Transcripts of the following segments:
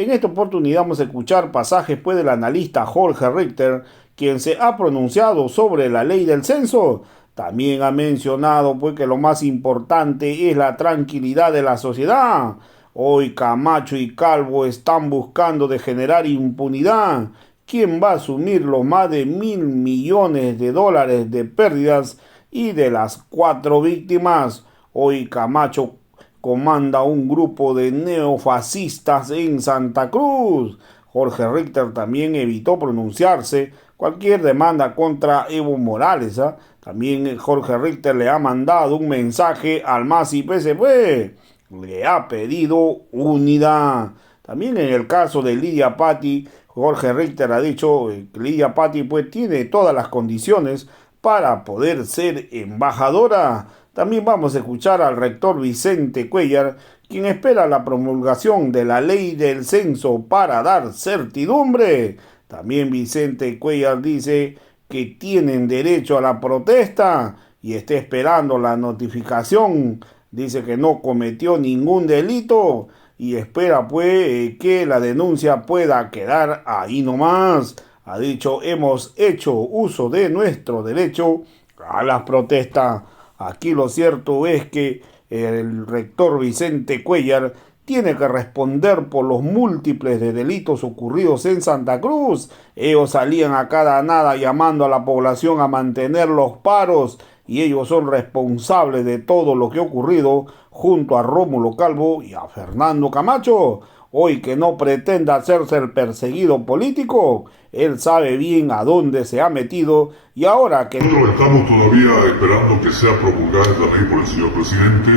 En esta oportunidad vamos a escuchar pasajes pues, del analista Jorge Richter, quien se ha pronunciado sobre la ley del censo. También ha mencionado pues, que lo más importante es la tranquilidad de la sociedad. Hoy Camacho y Calvo están buscando de generar impunidad. ¿Quién va a asumir los más de 1.000 millones de dólares de pérdidas y de las 4 víctimas? Hoy Camacho comanda un grupo de neofascistas en Santa Cruz. Jorge Richter también evitó pronunciarse cualquier demanda contra Evo Morales. También Jorge Richter le ha mandado un mensaje al MAS y PSP. Le ha pedido unidad. También en el caso de Lidia Patti, Jorge Richter ha dicho que Lidia Patti pues tiene todas las condiciones para poder ser embajadora. También vamos a escuchar al rector Vicente Cuellar, quien espera la promulgación de la ley del censo para dar certidumbre. También Vicente Cuellar dice que tienen derecho a la protesta y está esperando la notificación. Dice que no cometió ningún delito y espera pues que la denuncia pueda quedar ahí nomás. Ha dicho, hemos hecho uso de nuestro derecho a la protesta. Aquí lo cierto es que el rector Vicente Cuellar tiene que responder por los múltiples de delitos ocurridos en Santa Cruz. Ellos salían a cada nada llamando a la población a mantener los paros y ellos son responsables de todo lo que ha ocurrido junto a Rómulo Calvo y a Fernando Camacho. Hoy que no pretenda hacerse el perseguido político, él sabe bien a dónde se ha metido y ahora que... Nosotros estamos todavía esperando que sea promulgada esta ley por el señor presidente.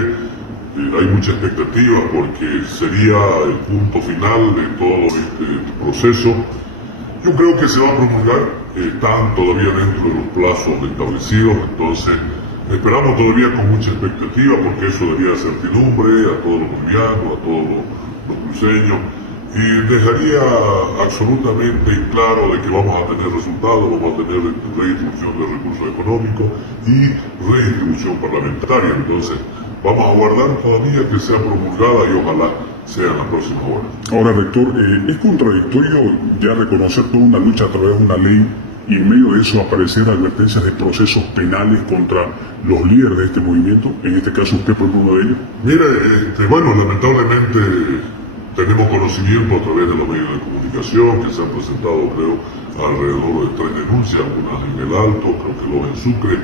Hay mucha expectativa porque sería el punto final de todo este proceso. Yo creo que se va a promulgar, están todavía dentro de los plazos establecidos, entonces esperamos todavía con mucha expectativa porque eso daría certidumbre a todos los bolivianos, a todos los cruceños y dejaría absolutamente claro de que vamos a tener resultados, vamos a tener redistribución de recursos económicos y redistribución parlamentaria. Entonces vamos a aguardar todavía que sea promulgada y ojalá sea en la próxima hora. Ahora, rector, es contradictorio ya reconocer toda una lucha a través de una ley y en medio de eso aparecer advertencias de procesos penales contra los líderes de este movimiento, en este caso usted por uno de ellos. Mire, bueno, lamentablemente tenemos conocimiento a través de los medios de comunicación que se han presentado, creo, alrededor de 3 denuncias, algunas en el Alto, creo que 2 en Sucre.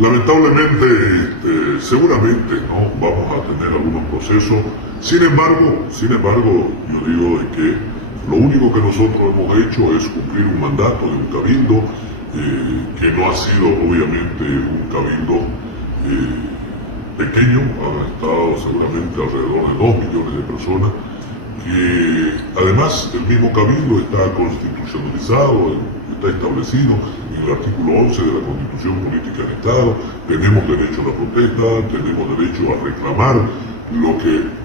Lamentablemente, seguramente no vamos a tener algunos procesos. Sin embargo, yo digo de que lo único que nosotros hemos hecho es cumplir un mandato de un cabildo, que no ha sido obviamente un cabildo pequeño, han estado seguramente alrededor de 2 millones de personas, que además el mismo cabildo está constitucionalizado, está establecido en el artículo 11 de la Constitución Política del Estado, tenemos derecho a la protesta, tenemos derecho a reclamar lo que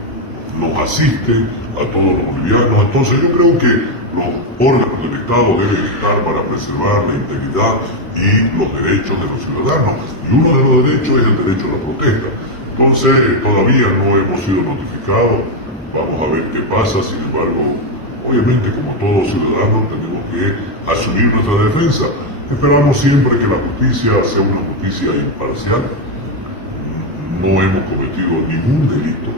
nos asiste a todos los bolivianos. Entonces yo creo que los órganos del Estado deben estar para preservar la integridad y los derechos de los ciudadanos. Y uno de los derechos es el derecho a la protesta. Entonces todavía no hemos sido notificados, vamos a ver qué pasa. Sin embargo, obviamente como todos ciudadanos tenemos que asumir nuestra defensa. Esperamos siempre que la justicia sea una justicia imparcial. No hemos cometido ningún delito.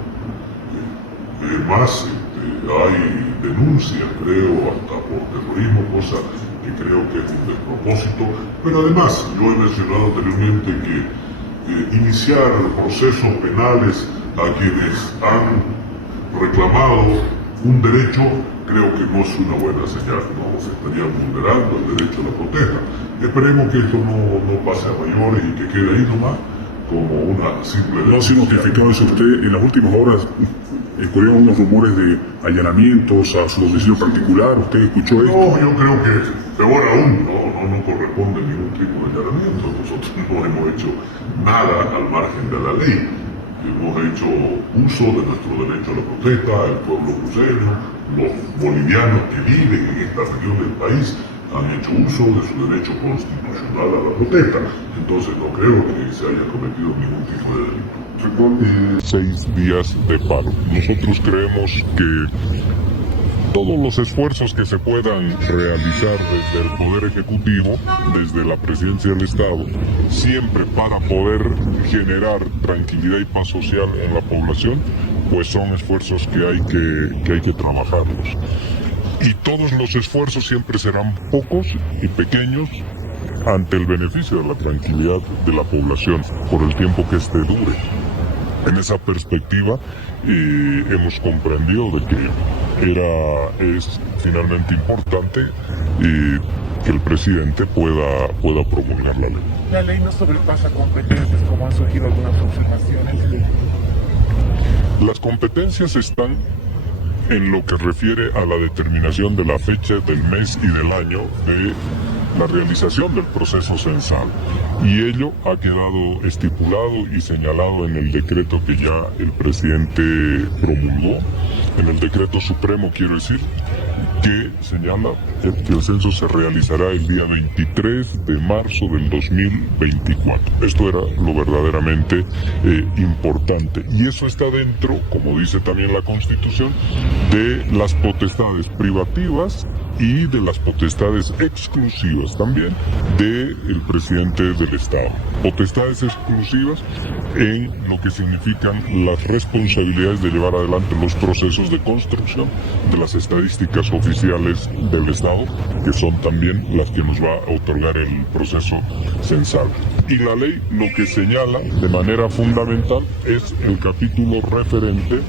Más hay denuncias, creo, hasta por terrorismo, cosa que creo que es un despropósito. Pero además, yo he mencionado anteriormente que iniciar procesos penales a quienes han reclamado un derecho, creo que no es una buena señal, ¿no? Se estaría vulnerando el derecho a la protesta. Esperemos que esto no pase a mayores y que quede ahí nomás como una simple denuncia. No se notificó eso usted. En las últimas horas ocurrieron unos rumores de allanamientos a su domicilio particular. ¿Usted escuchó esto? No, yo creo que peor aún, no corresponde ningún tipo de allanamiento. Nosotros no hemos hecho nada al margen de la ley. Hemos hecho uso de nuestro derecho a la protesta, el pueblo cruceño, los bolivianos que viven en esta región del país han hecho uso de su derecho constitucional a la protesta. Entonces no creo que se haya cometido ningún tipo de delito. 6 días de paro. Nosotros creemos que todos los esfuerzos que se puedan realizar desde el Poder Ejecutivo, desde la Presidencia del Estado, siempre para poder generar tranquilidad y paz social en la población, pues son esfuerzos que hay que trabajarlos. Y todos los esfuerzos siempre serán pocos y pequeños ante el beneficio de la tranquilidad de la población por el tiempo que éste dure. En esa perspectiva hemos comprendido de que es finalmente importante que el presidente pueda promulgar la ley. La ley no sobrepasa competencias, como han surgido algunas observaciones. Las competencias están en lo que refiere a la determinación de la fecha del mes y del año de la realización del proceso censal, y ello ha quedado estipulado y señalado en el decreto que ya el presidente promulgó, en el decreto supremo, quiero decir, que señala que el censo se realizará el día 23 de marzo del 2024. Esto era lo verdaderamente importante, y eso está dentro, como dice también la Constitución, de las potestades privativas y de las potestades exclusivas también del presidente del Estado. Potestades exclusivas en lo que significan las responsabilidades de llevar adelante los procesos de construcción de las estadísticas oficiales del Estado, que son también las que nos va a otorgar el proceso censal. Y la ley lo que señala de manera fundamental es el capítulo referente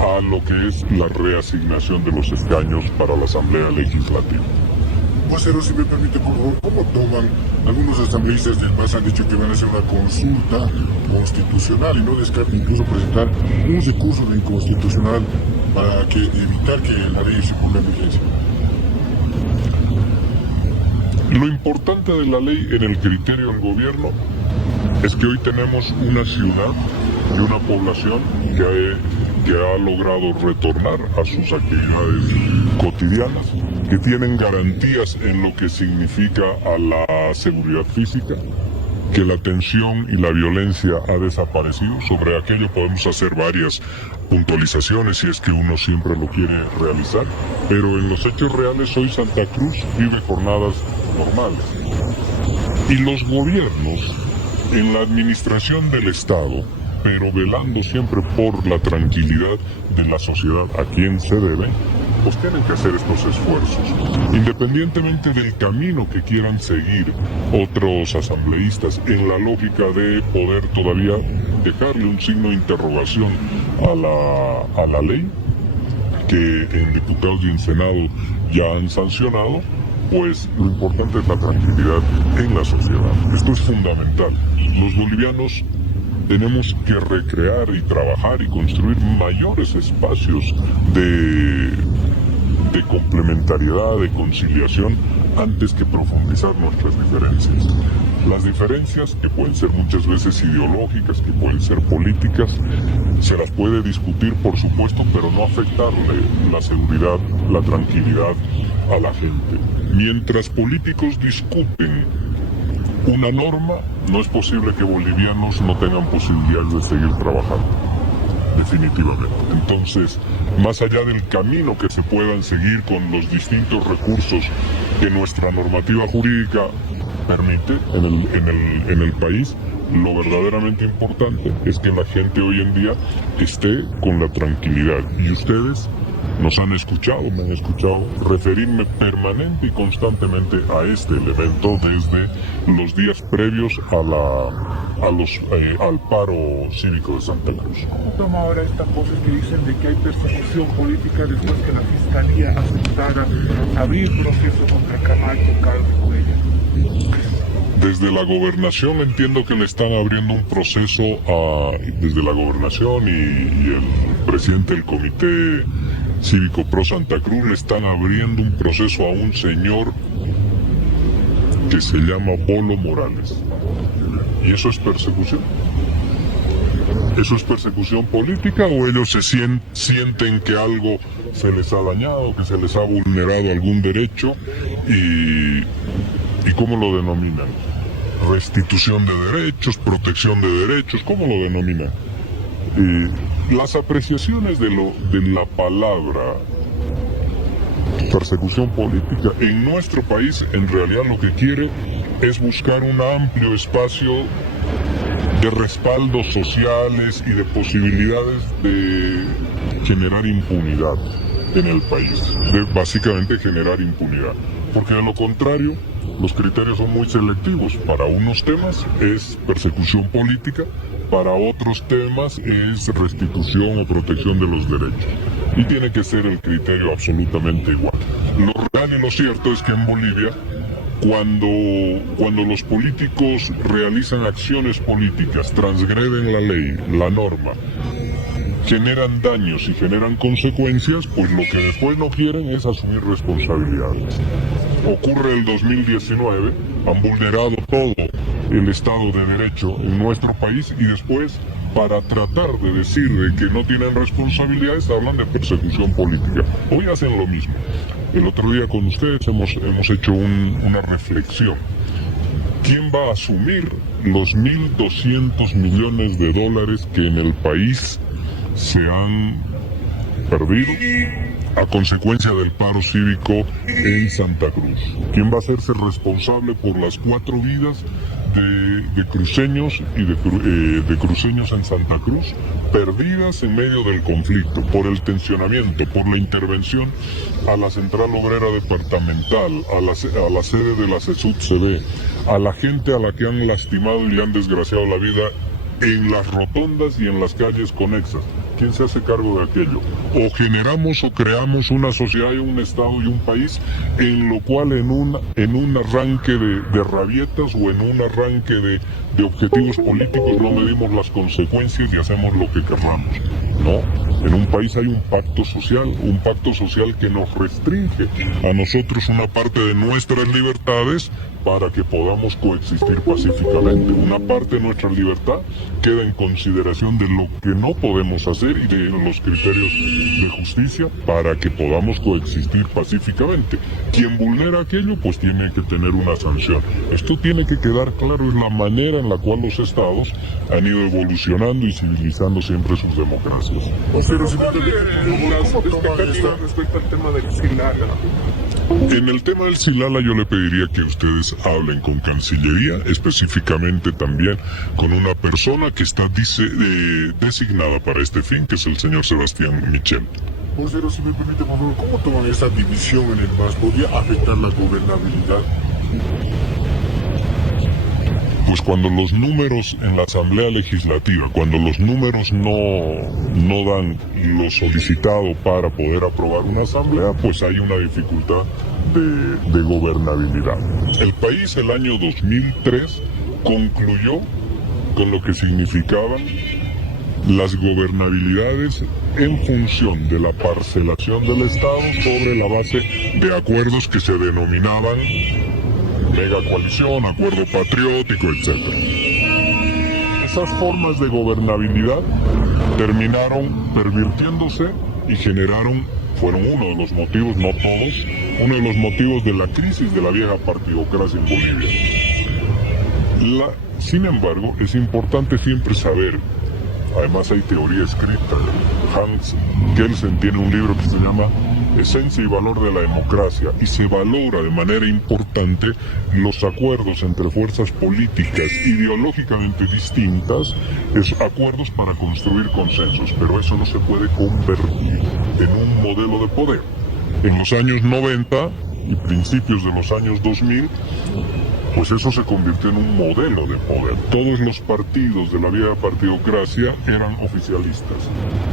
a lo que es la reasignación de los escaños para la Asamblea Legislativa. Vocero, si me permite, por favor, ¿cómo toman? Algunos asambleístas del MAS han dicho que van a hacer una consulta constitucional y no descartan incluso presentar un recurso de inconstitucional para evitar que la ley se ponga en vigencia. Lo importante de la ley en el criterio del gobierno es que hoy tenemos una ciudad y una población que ha logrado retornar a sus actividades cotidianas, que tienen garantías en lo que significa a la seguridad física, que la tensión y la violencia ha desaparecido. Sobre aquello podemos hacer varias puntualizaciones si es que uno siempre lo quiere realizar, pero en los hechos reales hoy Santa Cruz vive jornadas normales. Y los gobiernos, en la administración del Estado, pero velando siempre por la tranquilidad de la sociedad a quien se debe, pues tienen que hacer estos esfuerzos. Independientemente del camino que quieran seguir otros asambleístas, en la lógica de poder todavía dejarle un signo de interrogación a la ley, que en diputados y en Senado ya han sancionado, pues lo importante es la tranquilidad en la sociedad. Esto es fundamental. Los bolivianos tenemos que recrear y trabajar y construir mayores espacios de complementariedad, de conciliación, antes que profundizar nuestras diferencias. Las diferencias, que pueden ser muchas veces ideológicas, que pueden ser políticas, se las puede discutir, por supuesto, pero no afectarle la seguridad, la tranquilidad a la gente. Mientras políticos discuten una norma, no es posible que bolivianos no tengan posibilidad de seguir trabajando, definitivamente. Entonces, más allá del camino que se puedan seguir con los distintos recursos que nuestra normativa jurídica permite en el país, lo verdaderamente importante es que la gente hoy en día esté con la tranquilidad. Y ustedes nos han escuchado, me han escuchado referirme permanente y constantemente a este elemento desde los días previos al paro cívico de Santa Cruz. ¿Cómo toma ahora estas voces que dicen de que hay persecución política después que la Fiscalía aceptara abrir proceso contra Camacho, Calvo y Cuellar? Desde la gobernación entiendo que le están abriendo un proceso desde la gobernación y el presidente del Comité Cívico Pro Santa Cruz le están abriendo un proceso a un señor que se llama Polo Morales. ¿Y eso es persecución? ¿Eso es persecución política o ellos se sienten que algo se les ha dañado, que se les ha vulnerado algún derecho y cómo lo denominan? Restitución de derechos, protección de derechos, ¿cómo lo denominan? Las apreciaciones de la palabra Persecución política. En nuestro país, en realidad lo que quiere es buscar un amplio espacio de respaldos sociales y de posibilidades de generar impunidad en el país, de básicamente generar impunidad, porque de lo contrario los criterios son muy selectivos. Para unos temas es persecución política, para otros temas es restitución o protección de los derechos, y tiene que ser el criterio absolutamente igual. Lo real y lo cierto es que en Bolivia, cuando los políticos realizan acciones políticas, transgreden la ley, la norma, generan daños y generan consecuencias, pues lo que después no quieren es asumir responsabilidades. Ocurre el 2019, han vulnerado todo el Estado de Derecho en nuestro país y después, para tratar de decir de que no tienen responsabilidades, hablan de persecución política. Hoy hacen lo mismo. El otro día con ustedes hemos hecho una reflexión. ¿Quién va a asumir los 1.200 millones de dólares que en el país se han perdido a consecuencia del paro cívico en Santa Cruz? ¿Quién va a hacerse responsable por las 4 vidas de cruceños y de cruceños en Santa Cruz perdidas en medio del conflicto, por el tensionamiento, por la intervención a la Central Obrera Departamental, a la sede de la CESUD-CD, a la gente a la que han lastimado y le han desgraciado la vida en las rotondas y en las calles conexas? ¿Quién se hace cargo de aquello? O generamos o creamos una sociedad y un Estado y un país en lo cual en un arranque de rabietas o en un arranque de objetivos políticos no medimos las consecuencias y hacemos lo que querramos. No, en un país hay un pacto social que nos restringe a nosotros una parte de nuestras libertades para que podamos coexistir pacíficamente. Una parte de nuestra libertad queda en consideración de lo que no podemos hacer y de los criterios de justicia para que podamos coexistir pacíficamente. Quien vulnera aquello, pues tiene que tener una sanción. Esto tiene que quedar claro, es la manera en la cual los estados han ido evolucionando y civilizando siempre sus democracias. Pero si las expectativas respecto al tema del Silala. En el tema del Silala yo le pediría que ustedes hablen con Cancillería, específicamente también con una persona que está designada para este fin, que es el señor Sebastián Michel. Vocero, si me permite, por favor, ¿cómo toman esa división en el MAS? ¿Podría afectar la gobernabilidad? Pues cuando los números en la Asamblea Legislativa, cuando los números no dan lo solicitado para poder aprobar una asamblea, pues hay una dificultad de gobernabilidad. El país el año 2003 concluyó con lo que significaban las gobernabilidades en función de la parcelación del Estado sobre la base de acuerdos que se denominaban mega coalición, acuerdo patriótico, etc. Esas formas de gobernabilidad terminaron pervirtiéndose y fueron uno de los motivos, no todos, uno de los motivos de la crisis de la vieja partidocracia en Bolivia. Sin embargo, es importante siempre saber, además hay teoría escrita, Hans Kelsen tiene un libro que se llama Esencia y Valor de la Democracia, y se valora de manera importante los acuerdos entre fuerzas políticas ideológicamente distintas, acuerdos para construir consensos, pero eso no se puede convertir en un modelo de poder. En los años 90 y principios de los años 2000, pues eso se convirtió en un modelo de poder. Todos los partidos de la vieja partidocracia eran oficialistas.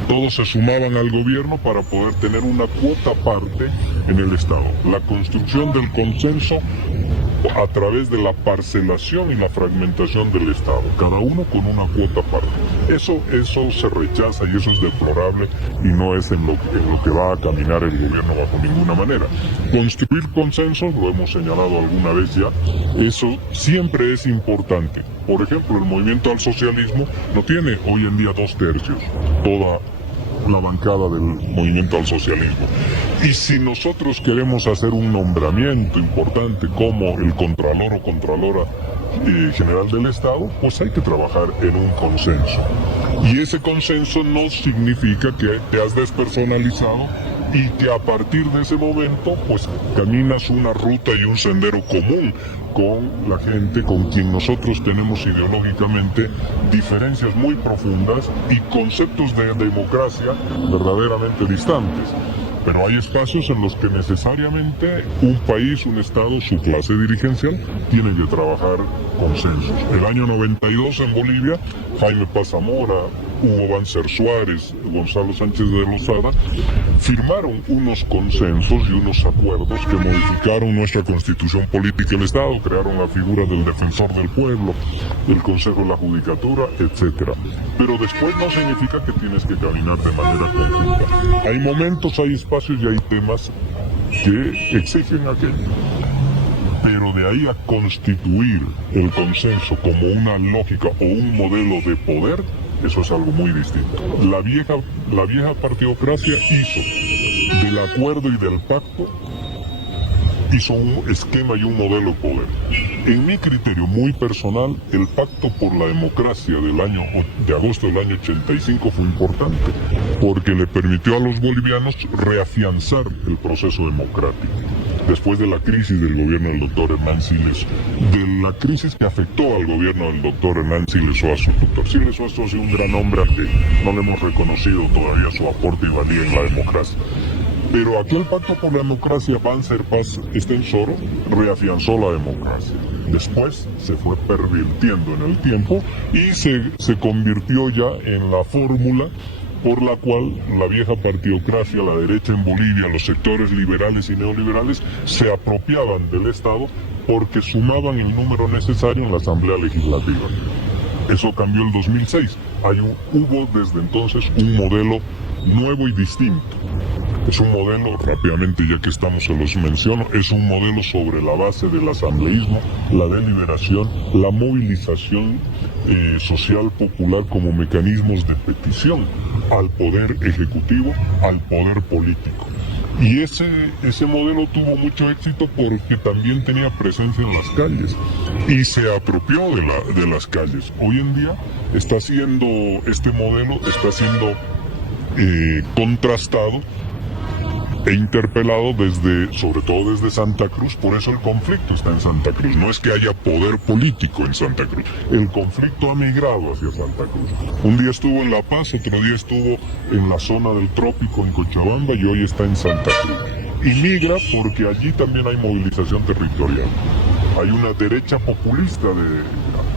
Todos se sumaban al gobierno para poder tener una cuota parte en el Estado. La construcción del consenso a través de la parcelación y la fragmentación del Estado, cada uno con una cuota parte. Eso se rechaza y eso es deplorable y no es en lo que va a caminar el gobierno bajo ninguna manera. Construir consensos, lo hemos señalado alguna vez ya, eso siempre es importante. Por ejemplo, el movimiento al socialismo no tiene hoy en día 2/3, toda la bancada del movimiento al socialismo. Y si nosotros queremos hacer un nombramiento importante como el Contralor o Contralora General del Estado, pues hay que trabajar en un consenso. Y ese consenso no significa que te has despersonalizado y que a partir de ese momento pues caminas una ruta y un sendero común con la gente con quien nosotros tenemos ideológicamente diferencias muy profundas y conceptos de democracia verdaderamente distantes. Pero hay espacios en los que necesariamente un país, un Estado, su clase dirigencial tiene que trabajar consensos. El año 92 en Bolivia, Jaime Paz Zamora, Hugo Banzer Suárez, Gonzalo Sánchez de Lozada, firmaron unos consensos y unos acuerdos que modificaron nuestra constitución política del Estado, crearon la figura del defensor del pueblo, el Consejo de la Judicatura, etc. Pero después no significa que tienes que caminar de manera conjunta. Hay momentos, hay espacios y hay temas que exigen aquello. Pero de ahí a constituir el consenso como una lógica o un modelo de poder, eso es algo muy distinto. La vieja partidocracia hizo del acuerdo y del pacto, hizo un esquema y un modelo de poder. En mi criterio muy personal, el pacto por la democracia de agosto del año 85 fue importante, porque le permitió a los bolivianos reafianzar el proceso democrático. Después de la crisis del gobierno del doctor Hernán Siles, de la crisis que afectó al gobierno del doctor Hernán Siles Oaso. El doctor Siles Oaso ha sido un gran hombre al que no le hemos reconocido todavía su aporte y valía en la democracia. Pero aquel pacto por la democracia, Banzer Paz Estenssoro, reafianzó la democracia. Después se fue pervirtiendo en el tiempo y se convirtió ya en la fórmula por la cual la vieja partidocracia, la derecha en Bolivia, los sectores liberales y neoliberales se apropiaban del Estado porque sumaban el número necesario en la Asamblea Legislativa. Eso cambió el 2006. Hubo desde entonces un modelo nuevo y distinto. Es un modelo, rápidamente ya que estamos se los menciono, es un modelo sobre la base del asambleísmo, la deliberación, la movilización social popular como mecanismos de petición al poder ejecutivo, al poder político. Y ese modelo tuvo mucho éxito porque también tenía presencia en las calles y se apropió de las calles. Hoy en día este modelo está siendo contrastado e interpelado sobre todo desde Santa Cruz. Por eso el conflicto está en Santa Cruz. No es que haya poder político en Santa Cruz. El conflicto ha migrado hacia Santa Cruz. Un día estuvo en La Paz, otro día estuvo en la zona del trópico en Cochabamba y hoy está en Santa Cruz. Y migra porque allí también hay movilización territorial. Hay una derecha populista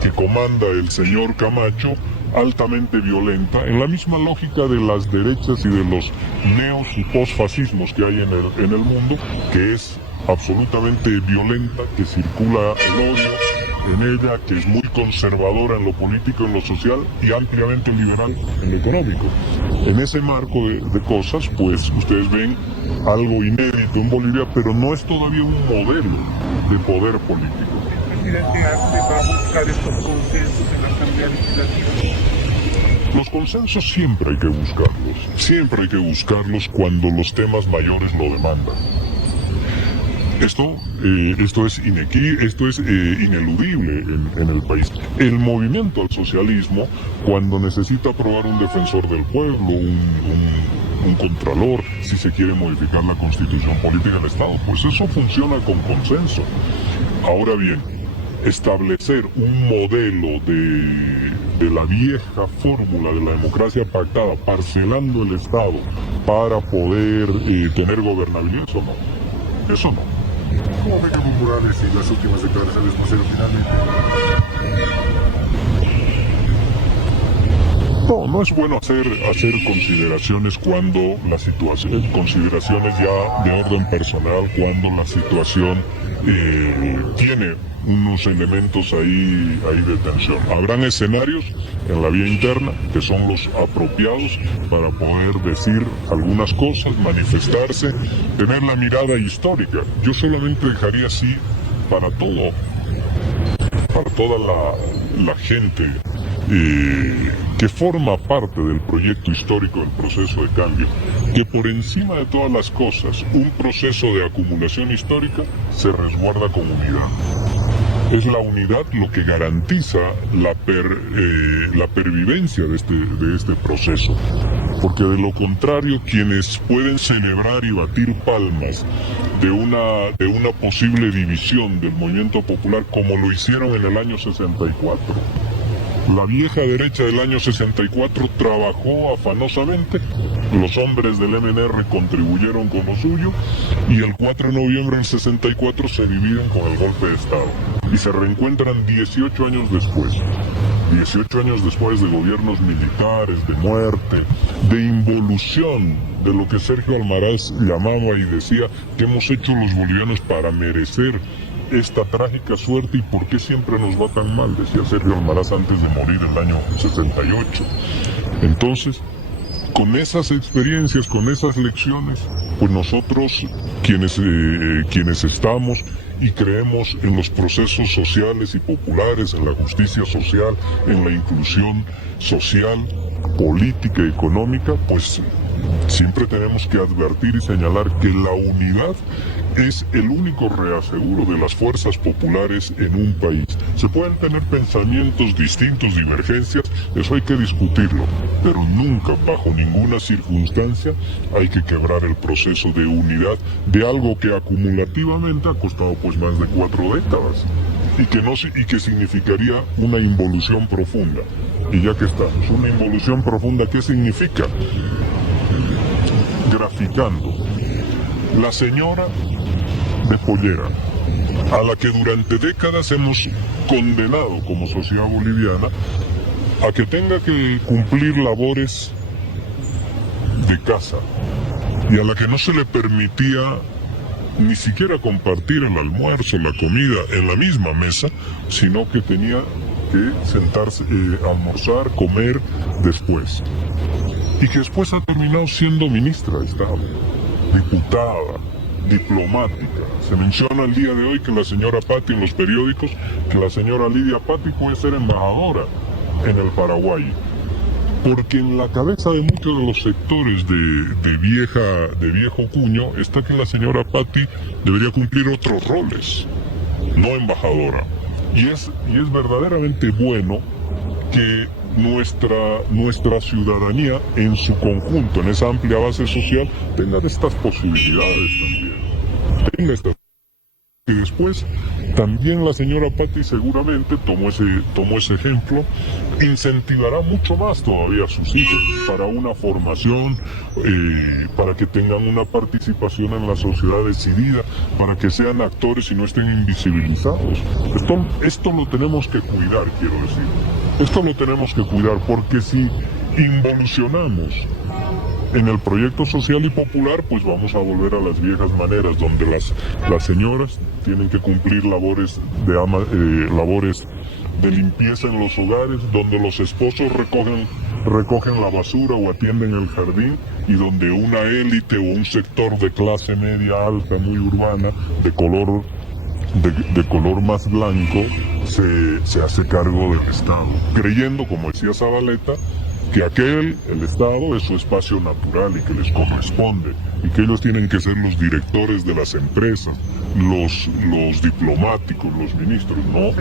que comanda el señor Camacho, altamente violenta, en la misma lógica de las derechas y de los neos y posfascismos que hay en el mundo, que es absolutamente violenta, que circula el odio en ella, que es muy conservadora en lo político, en lo social y ampliamente liberal en lo económico. En ese marco de cosas, pues ustedes ven algo inédito en Bolivia, pero no es todavía un modelo de poder político. Presidente, ¿hace va a buscar estos consensos en la Asamblea Legislativa? Los consensos siempre hay que buscarlos cuando los temas mayores lo demandan. Esto es ineludible en el país. El movimiento al socialismo, cuando necesita aprobar un defensor del pueblo, un contralor, si se quiere modificar la constitución política del Estado, pues eso funciona con consenso. Ahora bien, establecer un modelo de la vieja fórmula de la democracia pactada, parcelando el Estado para poder tener gobernabilidad, eso no. ¿Cómo ven Evo Morales y las últimas declaraciones Vocero finalmente? No es bueno hacer consideraciones cuando la situación, consideraciones ya de orden personal, cuando la situación tiene unos elementos ahí de tensión. Habrán escenarios en la vía interna que son los apropiados para poder decir algunas cosas, manifestarse, tener la mirada histórica. Yo solamente dejaría así para toda la gente que forma parte del proyecto histórico del proceso de cambio, que por encima de todas las cosas, un proceso de acumulación histórica se resguarda con unidad. Es la unidad lo que garantiza la pervivencia de este proceso. porque de lo contrario quienes pueden celebrar y batir palmas de una posible división del movimiento popular como lo hicieron en el año 64. La vieja derecha del año 64 trabajó afanosamente, los hombres del MNR contribuyeron con lo suyo y el 4 de noviembre del 64 se dividen con el golpe de Estado y se reencuentran 18 años después. 18 años después de gobiernos militares, de muerte, de involución, de lo que Sergio Almaraz llamaba y decía que hemos hecho los bolivianos para merecer esta trágica suerte y por qué siempre nos va tan mal, decía Sergio Almaraz antes de morir en el año 68. Entonces, con esas experiencias, con esas lecciones, pues nosotros quienes estamos y creemos en los procesos sociales y populares, en la justicia social, en la inclusión social, política y económica, pues siempre tenemos que advertir y señalar que la unidad es el único reaseguro de las fuerzas populares en un país. Se pueden tener pensamientos distintos, divergencias, eso hay que discutirlo, pero nunca, bajo ninguna circunstancia, hay que quebrar el proceso de unidad de algo que acumulativamente ha costado pues más de 4 décadas y que significaría una involución profunda. Y ya que estamos, una involución profunda, ¿qué significa? Graficando. La señora de pollera, a la que durante décadas hemos condenado como sociedad boliviana a que tenga que cumplir labores de casa y a la que no se le permitía ni siquiera compartir el almuerzo, la comida en la misma mesa, sino que tenía que sentarse, almorzar, comer después. Y que después ha terminado siendo ministra de Estado, diputada, diplomática. Se menciona el día de hoy que la señora Patti en los periódicos, que la señora Lidia Patti puede ser embajadora en el Paraguay. Porque en la cabeza de muchos de los sectores de viejo cuño está que la señora Patti debería cumplir otros roles, no embajadora. Y es verdaderamente bueno que nuestra ciudadanía en su conjunto, en esa amplia base social, tenga estas posibilidades también. Y después, también la señora Patti seguramente tomó ese ejemplo, incentivará mucho más todavía a sus hijos para una formación, para que tengan una participación en la sociedad decidida, para que sean actores y no estén invisibilizados. Esto lo tenemos que cuidar, quiero decir. Esto lo tenemos que cuidar porque si involucionamos en el proyecto social y popular, pues vamos a volver a las viejas maneras, donde las señoras tienen que cumplir labores de limpieza en los hogares, donde los esposos recogen la basura o atienden el jardín, y donde una élite o un sector de clase media alta, muy urbana, de color más blanco, se hace cargo del Estado, creyendo, como decía Zabaleta, que el Estado es su espacio natural y que les corresponde, y que ellos tienen que ser los directores de las empresas, los diplomáticos, los ministros. No,